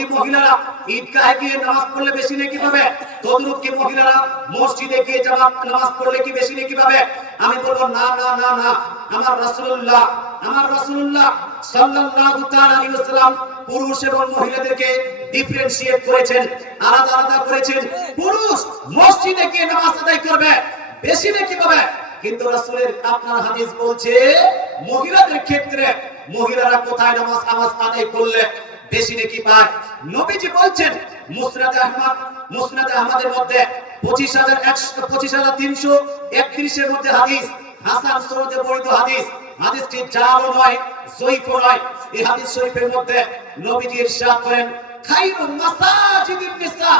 কি মহিলারা ঈদগাহে গিয়ে নামাজ পড়লে বেশি নেকি পাবে? তদরূপ কি মহিলারা মসজিদে গিয়ে নামাজ পড়লে কি বেশি নেকি পাবে? আমি বলবো না না না না। আমার রাসূলুল্লাহ সাল্লাল্লাহু তাআলা আলাইহি ওয়াসাল্লাম পুরুষ এবং মহিলাদেরকে ডিফারেন্সিয়েট করেছেন, আলাদা আলাদা করেছেন। পুরুষ মসজিদে গিয়ে নামাজ আদায় করবে, বেশি নেকি পাবে। কিন্তু রাসূলের আপনার হাদিস বলছে মহিলাদের ক্ষেত্রে মহিলারা কোথায় নামাজ আদায় করলে বেশি নেকি পায়। নবীজি বলছেন মুসনাদ আহমদের মধ্যে 25331 এর মধ্যে হাদিস, হাসান সনদে বর্ণিত হাদিস। হাদিসটি জাল নয়, যঈফ নয়। এই হাদিস শরীফের মধ্যে নবীজি ইরশাদ করেন, খায়রুল মাসাজিদিন নিসা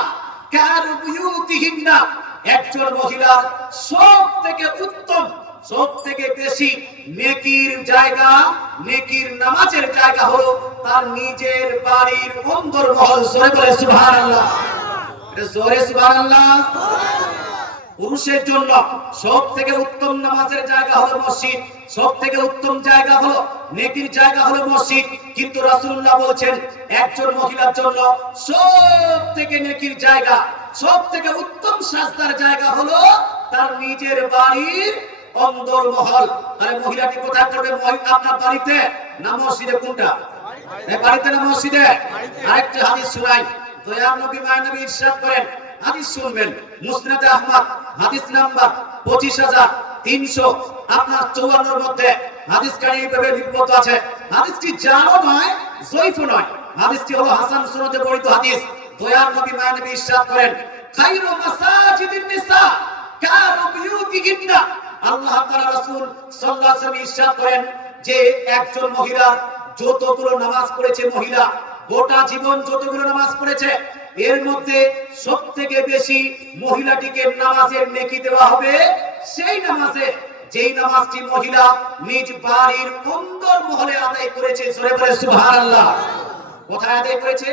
কানু বুয়ুতিহিন্না। একজন মহিলার সবথেকে উত্তম, সবথেকে বেশি নেকির জায়গা, নেকির নামাজের জায়গা হলো তার নিজের বাড়ির অন্দরমহল। জোরে বলে সুবহানাল্লাহ, এটা জোরে সুবহানাল্লাহ। পুরুষের জন্য সবথেকে উত্তম নামাজের জায়গা হলো মসজিদ, সবথেকে উত্তম জায়গা হলো নেকির জায়গা হলো মসজিদ। কিন্তু রাসূলুল্লাহ বলছেন একজন মহিলার জন্য সবথেকে নেকির জায়গা, সবথেকে উত্তম সাজদার জায়গা হলো তার নিজের বাড়ির অন্দরমহল। আরে মহিলাটি কোথায় করবে? আপনার বাড়িতে না মসজিদে? কোনটা? বাড়িতে না মসজিদে? আরেকটা হাদিস শোনাই। দয়ার নবী মায়ের নবী ইরশাদ করেন, হাদিস শুনবেন, মুসনাদে আহমদ হাদিস নাম্বার 25300 আপনার 54 এর মধ্যে হাদিস কানে এইভাবে লিপিবদ্ধ আছে। হাদিসটি জালও নয়, যঈফও নয়। হাদিসটি হলো হাসান সনদে বর্ণিত হাদিস। দয়ার নবী মায়ের নবী ইরশাদ করেন, খায়রু মাসাজিদিন নিসা কানু বিয়ুতিহিন্না। আল্লাহ তাআলা রাসূল সাল্লাল্লাহু আলাইহি ওয়াসাল্লাম ইরশাদ করেন যে একজন মহিলা যতগুলো নামাজ পড়েছে, মহিলা গোটা জীবন যতগুলো নামাজ পড়েছে, এর মধ্যে সবথেকে বেশি মহিলাটিকে নামাজের নেকি দেওয়া হবে সেই নামাজে যেই নামাজটি মহিলা নিজ বাড়ির অন্দরমহলে আদায় করেছে। জোরে বলে সুবহানাল্লাহ। কোথায় আদায় করেছে?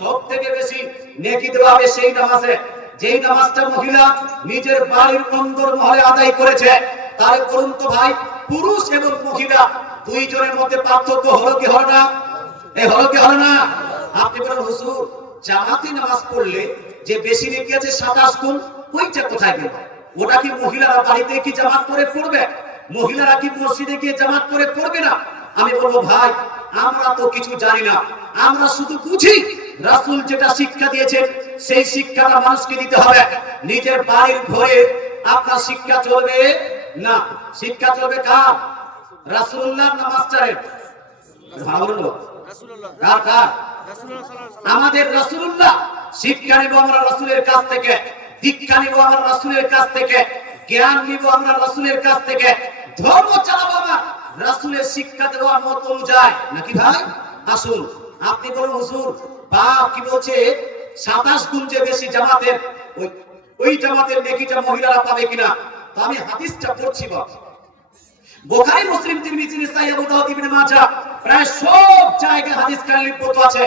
সবথেকে বেশি নেকি দেওয়া হবে সেই নামাজে যেই নামাজটা মহিলা নিজের বাড়ির অন্দরমহলে আদায় করেছে। তাহলে বলুন তো ভাই, পুরুষ এবং মহিলা দুইজনের মধ্যে পার্থক্য হলো কি হলো না? হলো কি হলো না? আপনি বলেন হুজুর জামাতে নামাজ পড়লে যে বেশি নেকি আছে 27 গুণ, ওইটা কোথায় গেল? ওটা কি মহিলারা বাড়িতে কি জামাত করে পড়বে? মহিলারা কি মসজিদে গিয়ে জামাত করে পড়বে না? আমি বলবো ভাই, আমরা তো কিছু জানি না, আমরা শুধু বুঝি রাসূল যেটা শিক্ষা দিয়েছেন সেই শিক্ষাটা মানুষকে দিতে হবে। নিজের বাড়ির ঘরে আপনার শিক্ষা চলবে না, শিক্ষা চলবে কার? রাসূলুল্লাহর নামাজটারের। ভালো কার কার? আমাদের রাসূলুল্লাহ। শিক্ষা নিব আমরা রাসূলের কাছ থেকে, দীক্ষা নিব আমরা রাসূলের কাছ থেকে, জ্ঞান নিব আমরা রাসূলের কাছ থেকে, ধর্ম চালাবো আমরা রাসূলের শিক্ষা দেওয়ার মত অনুযায়ী, নাকি ভাই? আসুন আপনি বলুন হুজুর বাপ কি বলছে 27 গুণ যে বেশি জামাতের, ওই জামাতের নেকিটা মহিলারা পাবে কিনা? তো আমি হাদিসটা পড়ছি বাপ, বুখারী, মুসলিম, তিরমিজি, নাসাঈ, আবু দাউদ, ইবনে মাজাহ, প্রায় সব জায়গায় হাদিস কানে লিপিবদ্ধ আছে।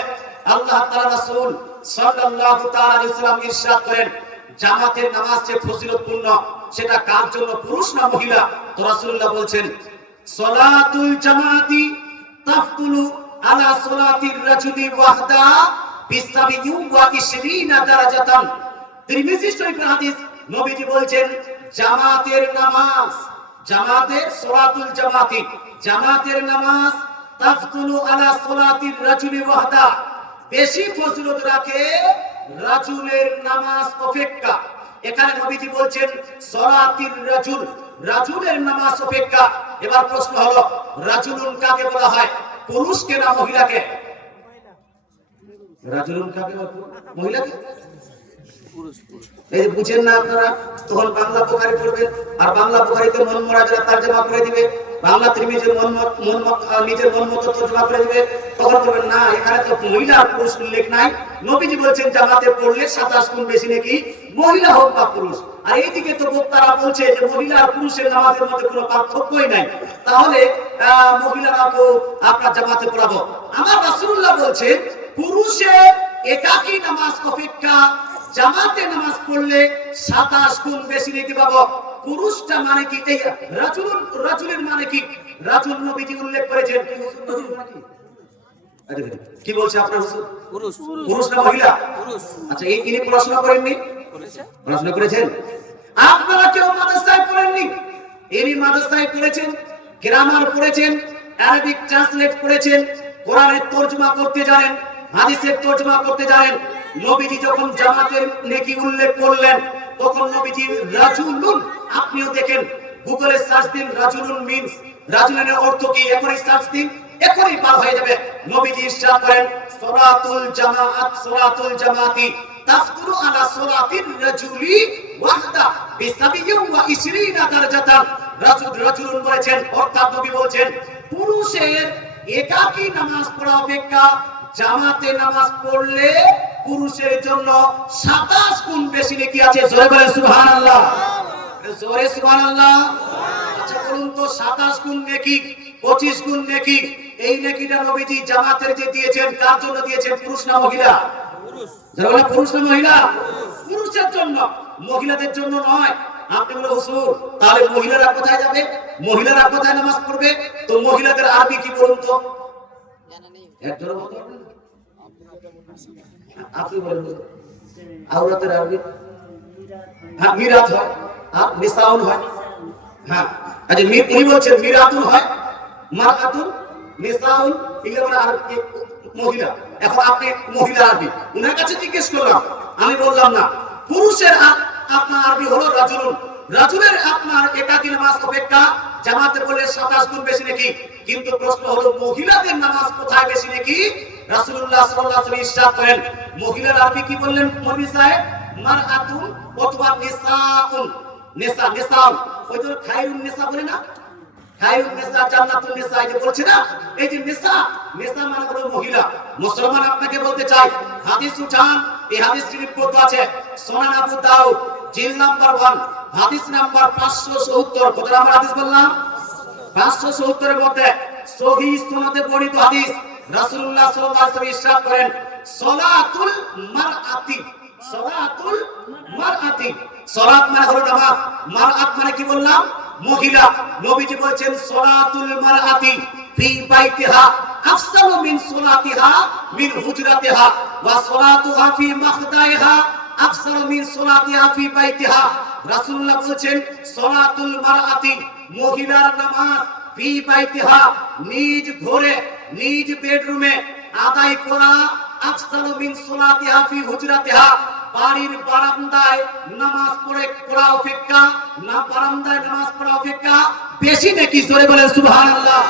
আল্লাহ তাআলা রাসূল সাল্লাল্লাহু তাআলা আলাইহি ওয়াসাল্লাম ইরশাদ করেন, জামাতের নামাজ যে ফজিলতপূর্ণ সেটা কার জন্য, পুরুষ না মহিলা? তো রাসূলুল্লাহ বলছেন, সালাতুল জামাতি তাফতুলু আলা সালাতির রাজুলি ওয়াহদা বি27 দারাজাতান। তিরমিজি শরীফের হাদিস। নবীজি বলছেন জামাতের নামাজ, জামাতের সালাতুল জামাতি, জামাতের নামাজ তাফতুলু আলা সালাতির রাজুলি ওয়াহদা, বেশি ফজিলত রাখে রাজুলের নামাজ অপেক্ষা। এখানে নবীজি বলছেন সালাতির রাজুল, রাজুলের নামাজ অপেক্ষা। এবার প্রশ্ন হলো রাজুলুন কাকে বলা হয়, পুরুষকে না মহিলাকে? রাজুলুন কাকে বলা, মহিলাকে? এই বুঝেন না আপনারা, তখন বাংলা বুখারী পড়বেন আর বাংলা বুখারীতে মন মরাজরা তরজমা করে দিবে, বাংলা তিরমিজি নিজের মন মতো তরজমা করে দিবে। তখন বলবেন না এখানে তো মহিলা আর পুরুষ উল্লেখ নাই, নবীজি বলছেন জামাতে পড়লে 27 গুণ বেশি নাকি, মহিলা হোক বা পুরুষ। আর এইদিকে তো বক্তারা বলছে যে মহিলা আর পুরুষের নামাজের মধ্যে কোনো পার্থক্যই নাই, তাহলে মহিলারা তো আপনার জামাতে পড়াবো। আমার রাসূলুল্লাহ বলছেন পুরুষের একাকী নামাজ অপেক্ষা জামাতে নামাজ পড়লে 27 গুণ বেশি নেকি পাবো। পুরুষটা মানে কি? এই রাজুলের মানে কি? রাজুল নবীজি উল্লেখ করেছেন, কি বলছে আপনার হুজুর? পুরুষ। পুরুষ না মহিলা? পুরুষ। আচ্ছা, ইনি পড়াশোনা করেননি? পড়াশোনা করেছেন? আপনারা কেউ মাদ্রাসায় পড়েননি, ইনি মাদ্রাসায় পড়েছেন, গ্রামার পড়েছেন, আরবিক ট্রান্সলেট পড়েছেন, কোরআনের তরজমা করতে জানেন, হাদিসের তরজমা করতে জানেন। নবীজি যখন জামাতের নেকি উল্লেখ করলেন তখন নবীজি রাজুলুন, আপনিও দেখেন গুগলে সার্চ দিন রাজুলুন মিন্স, রাজুলুনের অর্থ কি, এখনই সার্চ দিন, এখনই বার হয়ে যাবে। নবীজি ইরশাদ করেন সালাতুল জামাআত, সালাতুল জামাতি তাফতুরু আলা সালাতির রাজুলি ওয়াহদা বিসাবিয়্যিন ওয়া 20 দারাজাতান। রাজুলুন বলেছেন, অর্থাৎ নবী বলছেন পুরুষের একাকী নামাজ পড়া অপেক্ষা জামাতে নামাজ পড়লে পুরুষের জন্য 27 গুণ বেশি নেকি আছে। জোরে বলেন সুবহানাল্লাহ, জোরে সুবহানাল্লাহ। আচ্ছা বলুন তো, 27 গুণ নেকি, 25 গুণ নেকি, এই নেকিটা নবীজি জামাতের যে দিয়েছেন কার জন্য দিয়েছেন, পুরুষ না মহিলা? যারা বলে পুরুষ না মহিলা? পুরুষের জন্য, মহিলাদের জন্য নয়। আপনি বলে হুজুর তাহলে মহিলারা কোথায় যাবে, মহিলারা কোথায় নামাজ পড়বে? তো মহিলাদের আরবি কি বলুন তো? একজনের বলতে পারবেন? আপনি বলেন আওরাতের আরবি? হ্যাঁ, মিরাত হয় আর নিসাউন হয়। হ্যাঁ, আচ্ছা উনি বলছেন মিরাতুন হয়, মারাতুন, নিসাউন, এগুলো মানে আর মহিলা। এখন আপনি মহিলা আরবি উনার কাছে জিজ্ঞেস করলাম, আমি বললাম না পুরুষের আপনার আরবি হলো রাজুলুন, রাজুলের আপনার একাকী নামাজ অপেক্ষা জামাতে পড়লে 27 গুণ বেশি নাকি। কিন্তু প্রশ্ন হলো মহিলাদের নামাজ কোথায় বেশি নাকি? রাসূলুল্লাহ সাল্লাল্লাহু আলাইহি ওয়াসাল্লাম ইরশাদ করেন, মহিলার আরবি কি বললেন নবী সাহেব? মারআতুন অথবা নিসাউন, নিসা, নিসাউন, ওই যে খায়রুন নিসা বলে না, খায়রুন নিসা জান্নাতুন নিসা, এই যে বলছে না, এই যে নিসা, নিসা মানে হলো মহিলা। মুসলমান আপনাকে বলতে চাই, হাদিস উঠান, এই হাদিসটি রিপোর্ট আছে সুনান আবু দাউদ জিল নাম্বার 1 হাদিস নাম্বার 570। কত নাম্বার হাদিস বললাম? 570 এর মধ্যে সহিহ সনদে বর্ণিত হাদিস। রাসূলুল্লাহ সাল্লাল্লাহু আলাইহি ওয়াসাল্লাম ইরশাদ করেন সালাতুল মারআতি, সালাতুল মারআতি, সালাত মানে হলো নামাজ, মারআত মানে কি বললাম? মহিলা। নবীজি বলেন সালাতুল মারআতি ফি বাইতিহা আফসালু মিন সালাতিহা মিন হুজরাতিহা ওয়া সালাতুহা ফি মাখদাইহা আফসালু মিন সালাতিহা ফি বাইতিহা। রাসূলুল্লাহ বলেন সালাতুল মারআতি, মহিলার নামাজ, ফি বাইতিহা, নিজ ঘরে নিজ বেডরুমে আদায় করা, আফসালু মিন সালাতিহা ফি হুজরাতিহা, বাড়ির বারান্দায় নামাজ পড়া অপেক্ষা, না বারান্দায় নামাজ পড়া অপেক্ষা বেশি নাকি। জোরে বলেন সুবহানাল্লাহ।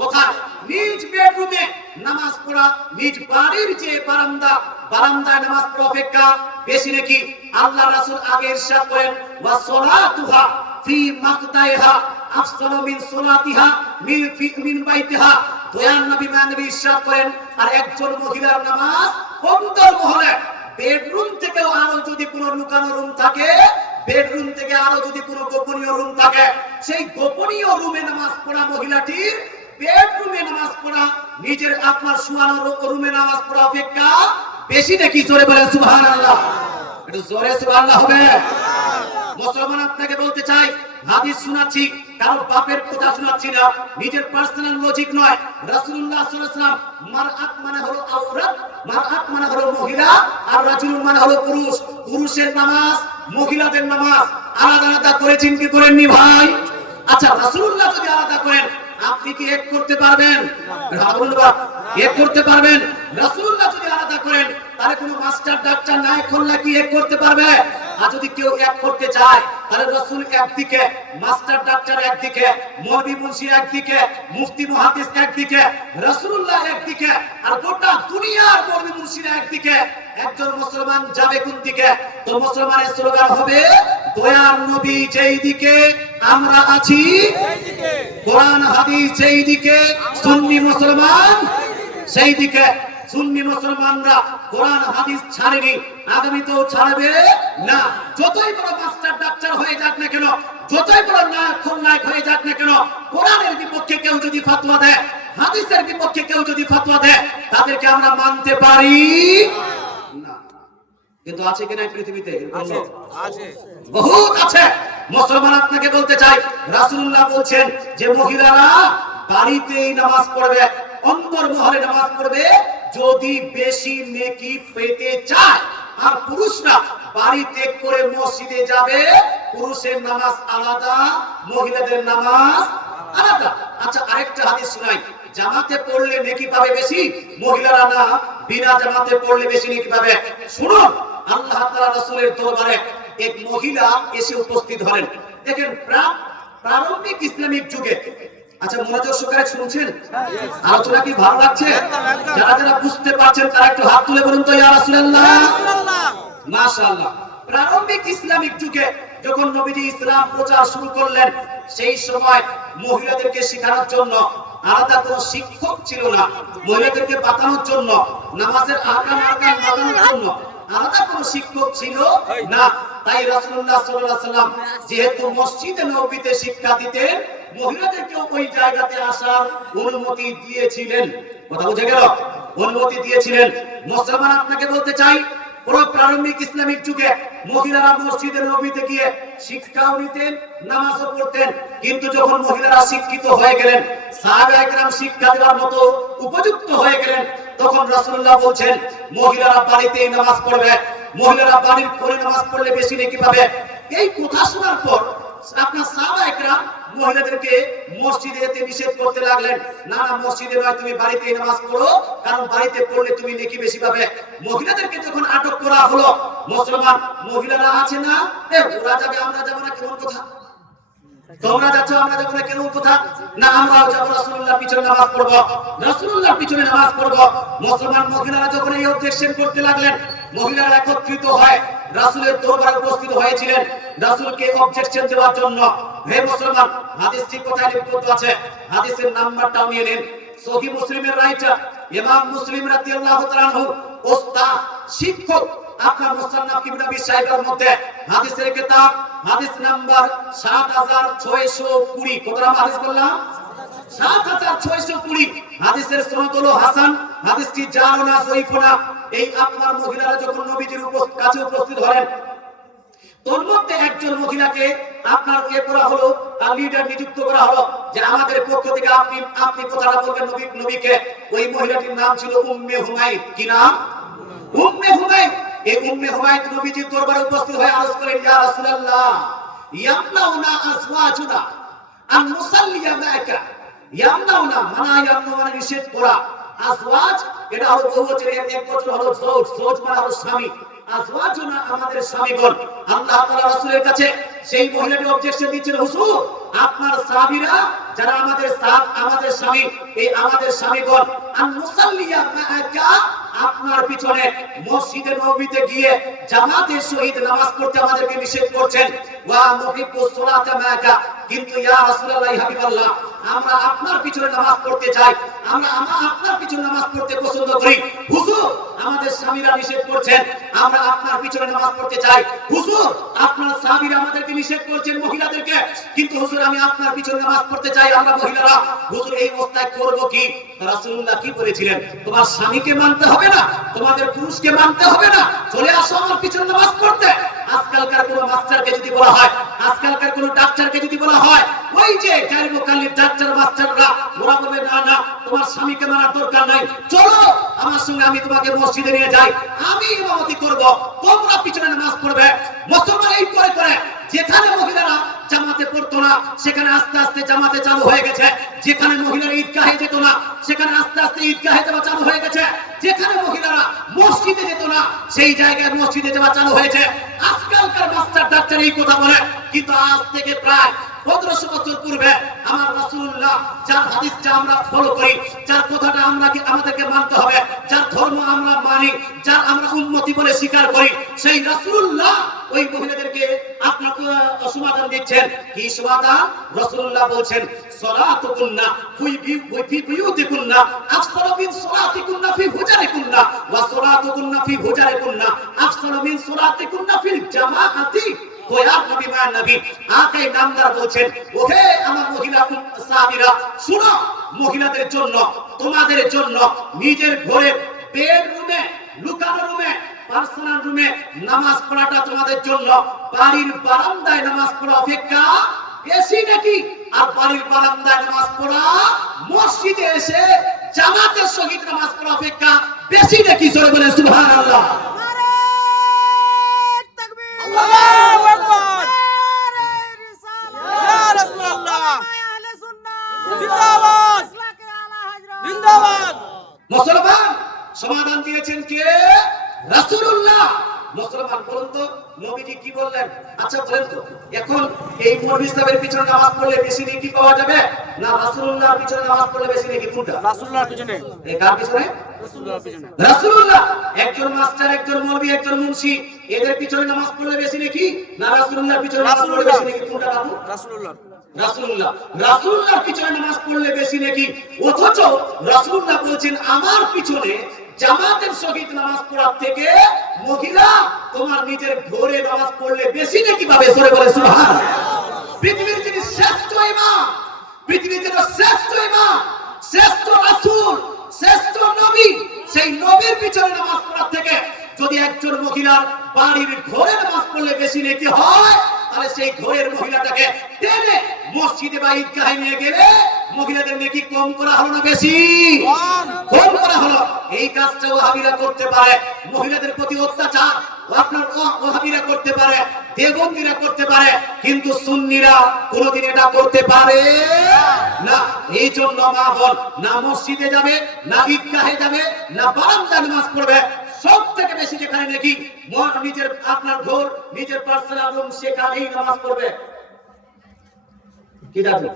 কোথায়? নিজ বেডরুমে নামাজ পড়া, নিজ বাড়ির যে বারান্দা, বারান্দায় নামাজ পড়া অপেক্ষা বেশি নাকি। আল্লাহ রাসূল আগে ইরশাদ করেন ওয়া সালাতুহা ফি মাকদাইহা আফসালু মিন সালাতিহা মিন বাইতিহা। দয়ার নবী মানবী ইরশাদ করেন, আর একজন মহিলার নামাজ অন্তর মহলে, বেডরুম থেকেও আরো যদি কোনো লুকানো রুম থাকে, বেডরুম থেকে আরো যদি কোনো গোপনীয় রুম থাকে, সেই গোপনীয় রুমে নামাজ পড়া মহিলাটির বেডরুমে নামাজ পড়া, নিজের আপনার শোয়ানো রুমে নামাজ পড়া অপেক্ষা বেশি নাকি। জোরে বলেন সুবহানাল্লাহ, একটু জোরে সুবহানাল্লাহ হবে। মুসলমান আপনাকে বলতে চাই, হাদিস শোনাচ্ছি, কারো বাপের কথা শোনাচ্ছি না, নিজের পার্সোনাল লজিক নয়। রাসূলুল্লাহ সাল্লাল্লাহু আলাইহি ওয়াসাল্লাম মারআত মানে হলো আওরাত, মারআত মানে হলো মহিলা, আর রাজুলুন মানে হলো পুরুষ। পুরুষের নামাজ, মহিলাদের নামাজ আলাদা আলাদা করেছেন কি করেননি ভাই? আচ্ছা, রাসূলুল্লাহ যদি আলাদা করেন আপনি কি এক করতে পারবেন? এক করতে পারবেন? রাসূলুল্লাহ যদি আলাদা করেন তাহলে কোনো মাস্টার ডাক্তার নাই খোল্লা কি এক করতে পারবে? আর যদি কেউ এক করতে চায় তাহলে রাসূল একদিকে, মাস্টার ডাক্তার একদিকে, মৌলভী মুন্সি একদিকে, মুফতি মুহাদ্দিস একদিকে, রাসূলুল্লাহ একদিকে, আর গোটা দুনিয়ার মৌলভী মুন্সিরা একদিকে। একজন মুসলমান যাবে কোন দিকে? তো মুসলমানের স্লোগান হবে দয়ার নবী যেই দিকে আমরা আছি সেই দিকে, কোরআন হাদিস যেই দিকে সুন্নি মুসলমান সেই দিকে। সুন্নি মুসলমানরা কোরআন হাদিস ছাড়েনি, আগামীতেও ছাড়বে না। যতই বড় মাস্টার ডাক্তার হয়ে যাক না কেন, যতই বড় নায়ক হয়ে যাক না কেন, কোরআনের বিপক্ষে কেউ যদি ফতোয়া দেয়, হাদিসের বিপক্ষে কেউ যদি ফতোয়া দেয়, তাদেরকে আমরা মানতে পারি না। কিন্তু আছে কিনা পৃথিবীতে? আছে, বহুত আছে। মুসলমান আপনাকে বলতে চাই, রাসূলুল্লাহ বলছেন যে মহিলারা বাড়িতেই নামাজ পড়বে, অন্দর মহলে নামাজ পড়বে যদি বেশি নেকি পেতে চায়। আর পুরুষরা বাড়ি ত্যাগ করে মসজিদে যাবে, পুরুষের নামাজ আলাদা, মহিলাদের নামাজ আলাদা। আচ্ছা, আরেকটা হাদিস শোনাই, জামাতে পড়লে নেকি পাবে বেশি, মহিলারা না বিনা জামাতে পড়লে বেশি নেকি পাবে। শুনুন, আল্লাহ তাআলা রাসূলের দরবারে এক মহিলা এসে উপস্থিত হলেন। দেখেন, প্রারম্ভিক ইসলামিক যুগে, আচ্ছা মনোযোগ সহকারে শুনছেন, আলোচনা কি ভালো লাগছে? যারা যারা বুঝতে পারছেন তারা একটু হাত তুলে বলুন তো ইয়া রাসূলুল্লাহ। মাশাআল্লাহ। প্রারম্ভিক ইসলামিক যুগে যখন নবীজি ইসলাম প্রচার শুরু করলেন, সেই সময় মহিলাদেরকে শেখানোর জন্য আলাদা কোনো শিক্ষক ছিল না। মহিলাদেরকে বাতানোর জন্য, নামাজের আহকাম বাতানোর জন্য আলাদা কোনো শিক্ষক ছিল না। তাই রাসূলুল্লাহ সাল্লাল্লাহু আলাইহি ওয়াসাল্লাম যেহেতু মসজিদে নববীতে শিক্ষা দিতেন, মহিলাদেরকে ওই জায়গাতে আসার অনুমতি দিয়েছিলেন। কথা বুঝে গেল? অনুমতি দিয়েছিলেন। মুসলমান, আপনাকে বলতে চাই, পুরো প্রারম্ভিক ইসলামিক যুগে মহিলারা মসজিদে নববীতে গিয়ে শিক্ষাও নিতেন, নামাজও পড়তেন। কিন্তু যখন মহিলারা শিক্ষিত হয়ে গেলেন, সাহাবায়ে কেরাম শিক্ষা দেওয়ার মতো উপযুক্ত হয়ে গেলেন, তখন রাসূলুল্লাহ বলছেন মহিলারা বাড়িতেই নামাজ পড়বে, মহিলারা বাড়ির ঘরে নামাজ পড়লে বেশি নেকি পাবে। এই কথা শোনার পর আপনার সাহাবায়ে কেরাম মহিলাদেরকে মসজিদে যেতে নিষেধ করতে লাগলেন। না না, মসজিদে নয়, তুমি বাড়িতেই নামাজ পড়ো, কারণ বাড়িতে পড়লে তুমি নেকি বেশি পাবে। মহিলাদেরকে যখন আটক করা হলো, মুসলমান মহিলারা আছে না, ওরা যাবে আমরা যাবো না, কেমন কথা? তোমরা যাচ্ছ আমরা যাবো না, কেমন কথা? না, আমরাও যাবো, রাসূলুল্লাহর পিছনে নামাজ পড়বো, রাসূলুল্লাহর পিছনে নামাজ পড়বো। মুসলমান মহিলারা যখন এই অবজেকশন করতে লাগলেন, মহিলারা একত্রিত হয় রাসূলের দরবারে উপস্থিত হয়েছিলেন রাসূলকে অবজেকশন দেওয়ার জন্য। হে মুসলমান, হাদিসটি কোথায় লিপিবদ্ধ আছে? হাদিসের নাম্বারটাও নিয়ে নিন। সহিহ মুসলিমের রাইটার ইমাম মুসলিম রাদিয়াল্লাহু তাআলা আনহু, ওস্তাদ, শিক্ষক, আপনার মুসান্নাফ ইবনে আবি শাইবার মধ্যে হাদিসের কিতাব, হাদিস নাম্বার 7620। কত নাম্বার হাদিস বললাম? 7620। হাদিসের সনদ হলো হাসান, হাদিসটি জাল না সহিহ না। এই আপনার মহিলারা যখন নবীজির কাছে উপস্থিত হলেন, তোর মধ্যে একজন মহিলাকে আপনার করা হলো, তার লিডার নিযুক্ত করা হলো, যে আমাদের পক্ষ থেকে আপনি কথাটা বলবেন নবীকে। ওই মহিলাটির নাম ছিল উম্মে হুমায়দ। কি নাম? উম্মে হুমায়দ। এই উম্মে হুমায়দ নবীজির দরবারে উপস্থিত হয়ে আরজ করেন, ইয়া রাসূলুল্লাহ, ইয়ামনাউনা আসওয়াজুনা আন নুসাল্লিয়া মা'আকা। ইয়ামনাউনা মানে নিষেধ করা। আসওয়াজ এটা হলো বহুবচনের এক বচন হলো যৌজ। যৌজ মানে হলো স্বামী। আসওয়াজুনা আমাদের স্বামীগণ। আল্লাহ তাআলা রাসূলের কাছে সেই মহিলাটি অবজেকশন দিচ্ছেন, হুজুর আপনার সাহাবীরা যারা আমাদের স্বামী, এই আমাদের স্বামীগণ আন মুসাল্লিয়া মা'আকা, আপনার পিছনে মসজিদে নববীতে গিয়ে জামাতের সহিত নামাজ পড়তে আমাদেরকে নিষেধ করছেন। ওয়া মুহিব্বুস সালাতা মা'আকা, কিন্তু ইয়া রাসূলুল্লাহ হাবিবাল্লাহ, আমরা আপনার পিছনে নামাজ পড়তে চাই, আমরা আপনার পিছনে নামাজ পড়তে পছন্দ করি। হুজুর আমাদের স্বামীরা নিষেধ করছেন, আমরা আপনার পিছনে নামাজ পড়তে চাই। হুজুর আপনার সাহাবীরা আমাদেরকে নিষেধ করছেন মহিলাদেরকে, কিন্তু হুজুর আমি আপনার পিছনে নামাজ পড়তে চাই আমরা মহিলারা। হুজুর এই অবস্থায় করব কি? রাসূলুল্লাহ কি বলেছিলেন? তোমার স্বামীকে মানতে হবে না, তোমাদের পুরুষকে মানতে হবে না, চলে আসো আমার পিছনে নামাজ পড়তে। আজকালকার কোন মাস্টারকে যদি বলা হয়, আজকালকার কোন ডাক্তারকে যদি বলা হয়, ওই যে গায়ের মুকাল্লিদ ডাক্তার মাস্টাররা, ওরা বলবে না না তোমার স্বামীকে মানার দরকার নাই, চলো আমার সঙ্গে, আমি তোমাকে মসজিদে নিয়ে যাই, আমি ইমামতি করব, তোমরা পিছনে নামাজ পড়বে। মুসলমান এই করে করে যেখানে মহিলারা জামাতে পড়তো না, সেখানে আস্তে আস্তে জামাতে চালু হয়ে গেছে। যেখানে মহিলারা ঈদগাহে যেত না, সেখানে আস্তে আস্তে ঈদগাহে যাওয়া চালু হয়ে গেছে। যেখানে মহিলারা মসজিদে যেত না, সেই জায়গায় মসজিদে যাওয়া চালু হয়েছে। আজকালকার মাস্টার ডাক্তার এই কথা বলে, কিন্তু আজ থেকে প্রায় 1500 বছর পূর্বে আমার রাসূলুল্লাহ যার হাদিসটা আমরা ফলো করি, যার কথাটা আমাদেরকে মানতে হবে, যার ধর্ম আমরা মানি, যার আমরা উম্মতি বলে স্বীকার করি, সেই রাসূলুল্লাহ ওই মহিলাদেরকে আপনার সমাধান দিচ্ছেন। কি সমাধান? রাসূলুল্লাহ বলছেন, সালাতুকুন্না ফি বুয়ুতিকুন্না আফসালু মিন সালাতিকুন্না ফি হুজারিকুন্না ওয়া সালাতুকুন্না ফি হুজারিকুন্না আফসালু মিন সালাতিকুন্না ফিল জামাআতি। বলছেন, ওহে আমার মহিলা সাহাবীরা, শুনো, মহিলাদের জন্য, তোমাদের জন্য নিজের ঘরে, বেডরুমে, লুকানো রুমে, পার্সোনাল রুমে নামাজ পড়াটা তোমাদের জন্য বাড়ির বারান্দায় নামাজ পড়া অপেক্ষা বেশি নাকি? আর বাড়ির বারান্দায় নামাজ পড়া মসজিদে এসে জামাতের সহিত নামাজ পড়া অপেক্ষা বেশি নাকি? জোরে বলে সুবহানাল্লাহ। আল্লাহু আকবার। ইয়া রাসূলুল্লাহ জিন্দাবাদ জিন্দাবাদ। মুসলমান সমাধান দিয়েছেন কে? রাসূলুল্লাহ। মুসলমান বলুন তো নবীজি কি বললেন? আচ্ছা বলেন তো, এখন এই নবী সাহেবের পিছনে নামাজ পড়লে বেশি নেকি পাওয়া যাবে না রাসূলুল্লাহর পিছনে নামাজ পড়লে বেশি নেকি? কোনটা? রাসূলুল্লাহর পিছনে। এই কার পিছনে? রাসূলুল্লাহর পিছনে। রাসূলুল্লাহ। একজন মাস্টার, একজন মৌলভী, একজন মুন্সি, এদের পিছনে নামাজ পড়লে বেশি নেকি না রাসূলুল্লাহর পিছনে নামাজ পড়লে বেশি নেকি? কোনটা বাবু? রাসূলুল্লাহ। রাসূলুল্লাহ। রাসূলুল্লাহর পিছনে নামাজ পড়লে বেশি নেকি, অথচ রাসূলুল্লাহ বলেছেন আমার পিছনে জামাতের সহিত নামাজ পড়ার থেকে মহিলা তোমার নিজের ঘরে নামাজ পড়লে বেশি নেকি পাবে। জোরে বলে সুবহানাল্লাহ। পৃথিবীর যিনি শ্রেষ্ঠ ইমাম, পৃথিবীর যিনি শ্রেষ্ঠ ইমাম, শ্রেষ্ঠ রাসূল, শ্রেষ্ঠ নবী, সেই নবীর পিছনে নামাজ পড়ার থেকে যদি একজন মহিলার বাড়ির ঘরে নামাজ পড়লে বেশি নেকি হয়, তাহলে সেই ঘরের মহিলাটাকে টেনে মসজিদে বা ঈদগাহে নিয়ে গেলে মহিলাদের নেকি কম করা হলো না বেশি? কম করা হলো। এই কাজটা ওয়াহাবিরা করতে পারে, মহিলাদের প্রতি অত্যাচার আপনার ওয়াহাবিরা করতে পারে, দেওবন্দিরা করতে পারে, কিন্তু সুন্নিরা কোনোদিন এটা করতে পারে না। এই জন্য মা বোন না মসজিদে যাবে, না ঈদগাহে যাবে, না বারান্দায় নামাজ পড়বে, সব থেকে বেশি যেখানে নাকি নিজের আপনার ঘর, নিজের পার্সোনাল রুম, সেখানেই নামাজ পড়বে। কি দাবি?